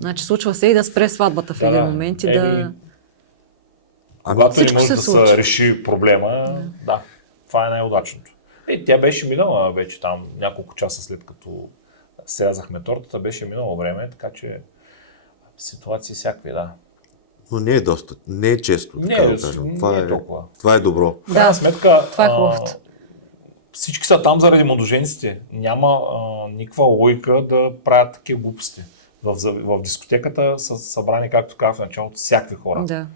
Значи случва се и да спре сватбата в един момент и да... Когато не може да случва. се реши проблема, да, това е най-удачното. Тя беше минала вече там няколко часа след като срязахме тортата, беше минало време, така че ситуации всякакви, да. Но не е доста, не е често, така да кажем. Това е добро. В крайна сметка, това е хубавото. Всички са там заради младожениците. Няма никаква логика да правят такива глупости. В дискотеката са събрани, както казах в началото, всякакви хора. Да.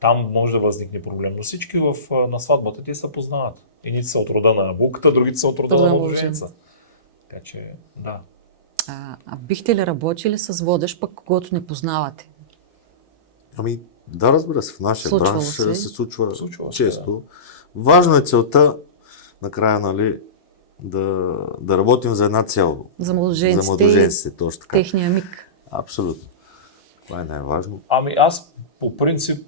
Там може да възникне проблем, но всички на сватбата ти се познават. Едните са от рода на булката, другите са от рода на младоженица. Така че, да. А бихте ли работили с водещ, пък когото не познавате? Ами, да, разбира се, в нашия бранш се случва често. Да. Важно е целта, накрая, нали, да работим за една цел. За младоженците, точно така. Техния миг. Абсолютно. Това е най-важно. Ами аз по принцип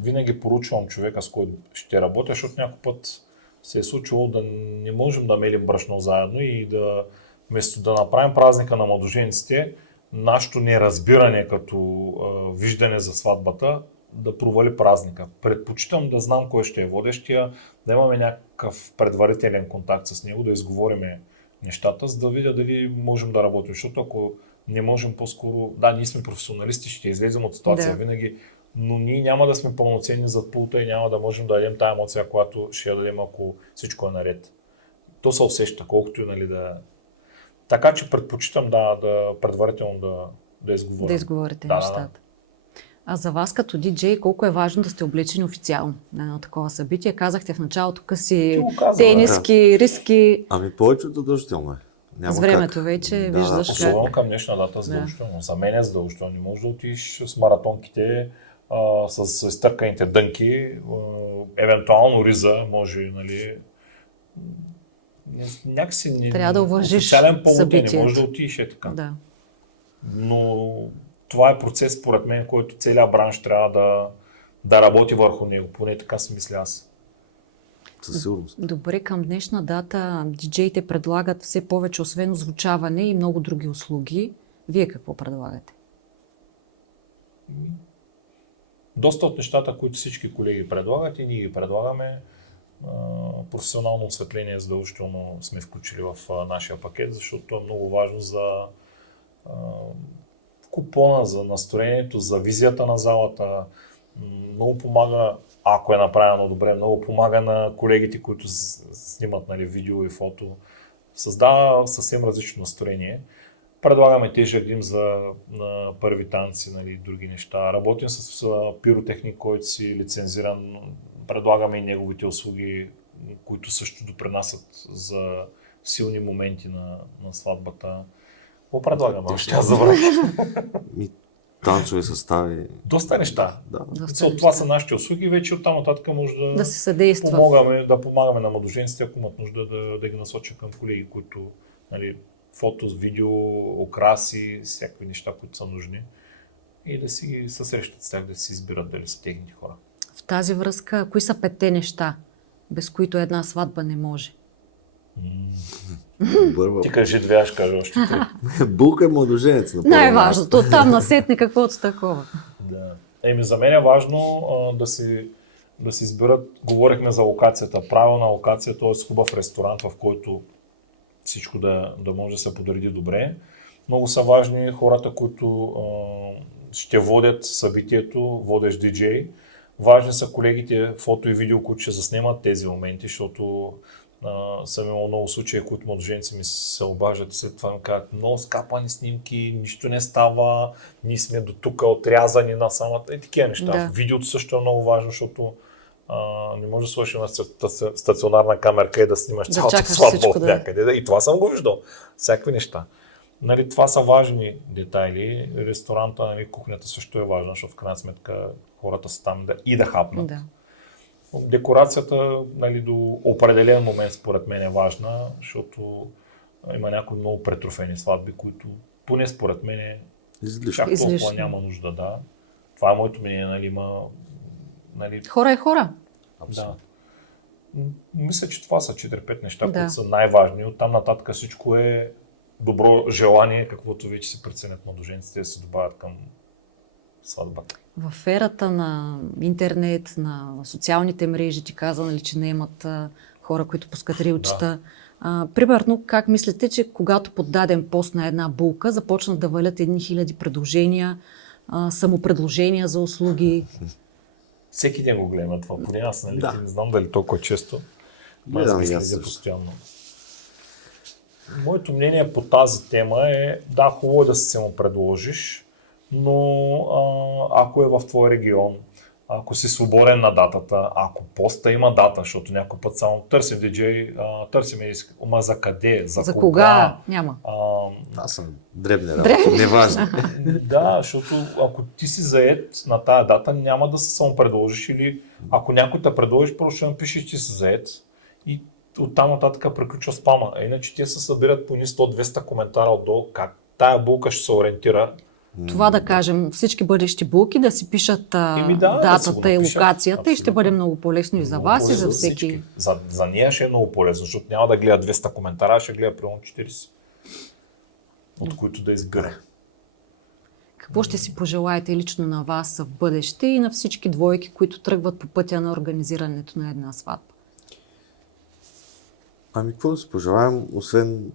винаги поручвам човека, с който ще работя, защото някой път се е случило да не можем да мелим брашно заедно и да вместо да направим празника на младожениците, нашето неразбиране като виждане за сватбата да провали празника. Предпочитам да знам кой ще е водещия, да имаме някакъв предварителен контакт с него, да изговориме нещата, за да видя дали можем да работим. Защото ако не можем по-скоро, да, ние сме професионалисти, ще излезем от ситуация винаги, но ние няма да сме пълноценни зад пулта и няма да можем да дадем тая емоция, която ще я дадем, ако всичко е наред. То се усеща, колкото и нали да... Така че предпочитам да предварително да изговорим. Да изговорите нещата. А за вас като диджей, колко е важно да сте облечени официално на едно такова събитие? Казахте в началото къси, тениски, риски. Ами повече задължително е. С времето вече виждаш. Особено към днешна дата задължително. За мен е задължително. Не можеш да отидеш с маратонките, с изтърканите дънки, евентуално риза, може, нали... Някакси трябва да уважиш официален повод събитието. Не може да отидеш така. Да. Но това е процес, според мен, който целият бранш трябва да работи върху него. Поне така си мисля аз. Със сигурност. Добре, към днешна дата диджеите предлагат все повече, освен озвучаване и много други услуги. Вие какво предлагате? Доста от нещата, които всички колеги предлагат и ние ги предлагаме. Професионално осветление задължително сме включили в нашия пакет, защото е много важно за купона, за настроението, за визията на залата. Много помага, ако е направено добре, много помага на колегите, които снимат, нали, видео и фото. Създава съвсем различно настроение. Предлагаме тежък дим на първи танци, нали, други неща. Работим с пиротехник, който си лицензиран. Предлагаме и неговите услуги, които също допринасят за силни моменти на сватбата. Какво предлагаме? Танцови състави. Доста неща. Това са нашите услуги. Вече оттам нататък може да се съдейства. Помагаме на младожениците, ако имат нужда да ги насочим към колеги, които, нали, фото, видео, окраси, всякакви неща, които са нужни. И да си ги съсрещат с тях, да си избират дали са техните хора. В тази връзка, кои са 5 неща, без които една сватба не може? Ти кажи 2, аз кажа още 3. Булка е младоженец. Най-важното, оттам насетне каквото такова. Да. За мен е важно да си изберат, говорихме за локацията, правилна локация, т.е. хубав ресторант, в който всичко да може да се подреди добре. Много са важни хората, които ще водят събитието, водещ диджей. Важни са колегите фото и видео, които ще заснемат тези моменти, защото Съм имал много случаи, които младоженци ми се обаждат и след това ми казват: много скапани снимки, нищо не става, ние сме до тук отрязани на самата и такива неща. Да. Видеото също е много важно, защото не може да сложиш на стационарна камерка и да снимаш Да цялата чакаш сватба всичко, от да. някъде. И това съм го виждал. Всякакви неща. Нали, това са важни детайли. Ресторанта, нали, кухнята също е важна, защото в крайна сметка хората са там да хапнат. Да. Декорацията, нали, до определен момент според мен е важна, защото има някои много претрофени сватби, които поне според мен чак толкова Излишно. няма нужда, да. Това е моето мнение, нали, има... Нали, Хора е хора. да. Мисля, че това са 4-5 неща, Да. които са най-важни. Оттам нататък всичко е добро желание, каквото вече си преценят младоженците да се добавят към сватбата. В ерата на интернет, на социалните мрежи, ти каза, нали, че не имат хора, които пускат рилчета. Примерно, как мислите, че когато под даден пост на една булка започнат да валят едни хиляди предложения, самопредложения за услуги? Всеки ден го гледаме това, поне аз, нали? Да. Ти не знам дали толкова често. Гледам и Следя аз също. постоянно. Моето мнение по тази тема е, да, хубаво е да се му предложиш, но ако е в твой регион, ако си свободен на датата, ако поста има дата, защото някой път само търсим диджей, търсим ама за къде, за кога? Няма. Аз съм дребни работи, неважно. Да, защото ако ти си заед на тая дата, няма да се самопредложиш, или ако някой те предложиш, просто ще напишеш, че си заед и оттам нататък приключва спама. А иначе те се събират по ни 100-200 коментара отдолу, как тая булка ще се ориентира. Това да кажем, всички бъдещи булки да си пишат Да си го датата и напишат. локацията и ще Абсолютно. бъде много по-лесно и за вас, и за всеки. всички. За нея ще е много полезно, защото няма да гледа 200 коментара, ще гледа примерно 40, от които да избира. Какво ще си пожелаете лично на вас в бъдеще и на всички двойки, които тръгват по пътя на организирането на една сватба? Ами какво да си пожелаем, освен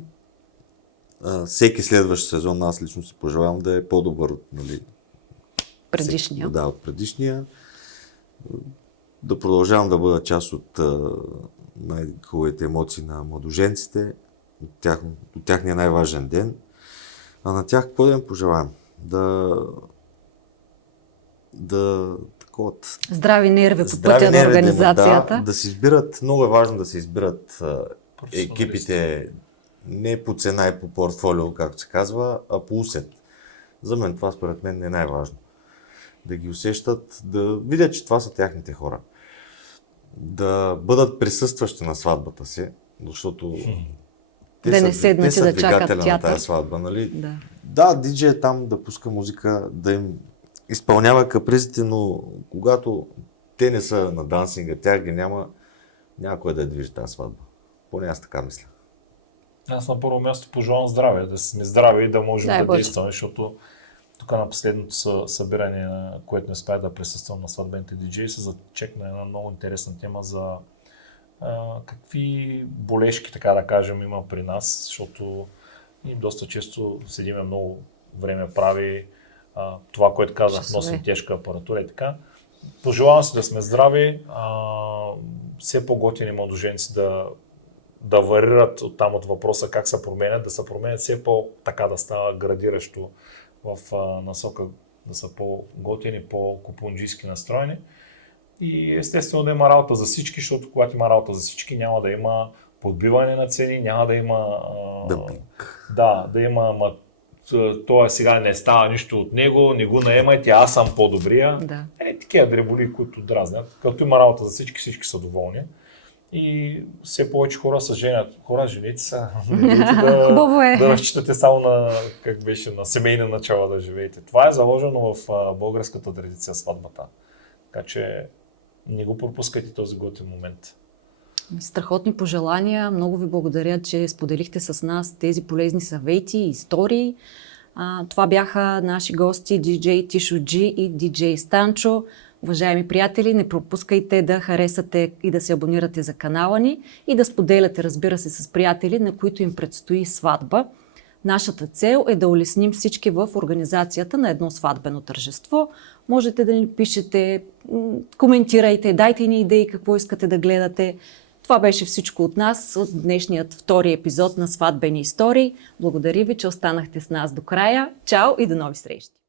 всеки следващ сезон, аз лично си пожелавам да е по-добър от, нали, Предишния. Да, от предишния. Да продължавам да бъда част от най-хубавите емоции на младоженците, от тяхния най-важен ден. А на тях какво да им пожелаем? Здрави нерви по пътя на организацията. Да се избират, много е важно да се избират екипите не по цена и по портфолио, както се казва, а по усет. За мен това според мен е най-важно. Да ги усещат, да видят, че това са тяхните хора. Да бъдат присъстващи на сватбата си, защото Да не седнат и да чакат двигателя на театър. тази сватба, нали? Да. Да, диджей е там да пуска музика, да им изпълнява капризите, но когато те не са на дансинга, тях ги няма, някой да я движи тази сватба. Поне аз така мисля. Аз на първо място пожелавам здраве, да сме здрави и да можем Дай да Боже. действаме, защото тук на последното събиране, на което не успях да присъствам на сватбените диджеи, се зачекна една много интересна тема за какви болешки, така да кажем, има при нас, защото и доста често седиме много време прави това, което казах, Часове. носим тежка апаратура и така. Пожелавам си да сме здрави, все по-готини младоженци да варират оттам от въпроса как се променят, да се променят все по-така да става градиращо в насока, да са по-готини, по-купунджийски настроени. И естествено да има работа за всички, защото когато има работа за всички, няма да има подбиване на цени, няма да има... да има това сега не става нищо от него, не го наемайте, аз съм по-добрия. Да. Такива дреболи, които дразнят. Като има работа за всички, всички са доволни. И все повече хора се женят. Хора, жените са. Хубаво е. Да разчитате само на, на семейни начала да живеете. Това е заложено в българската традиция сватбата. Така че не го пропускайте този готин момент. Страхотни пожелания. Много ви благодаря, че споделихте с нас тези полезни съвети и истории. Това бяха наши гости диджей Тишо Джи и диджей Станчо. Уважаеми приятели, не пропускайте да харесате и да се абонирате за канала ни и да споделяте, разбира се, с приятели, на които им предстои сватба. Нашата цел е да улесним всички в организацията на едно сватбено тържество. Можете да ни пишете, коментирайте, дайте ни идеи какво искате да гледате. Това Това беше всичко от нас, от днешният втори епизод на Сватбени истории. Благодаря ви, че останахте с нас до края. Чао и до нови срещи!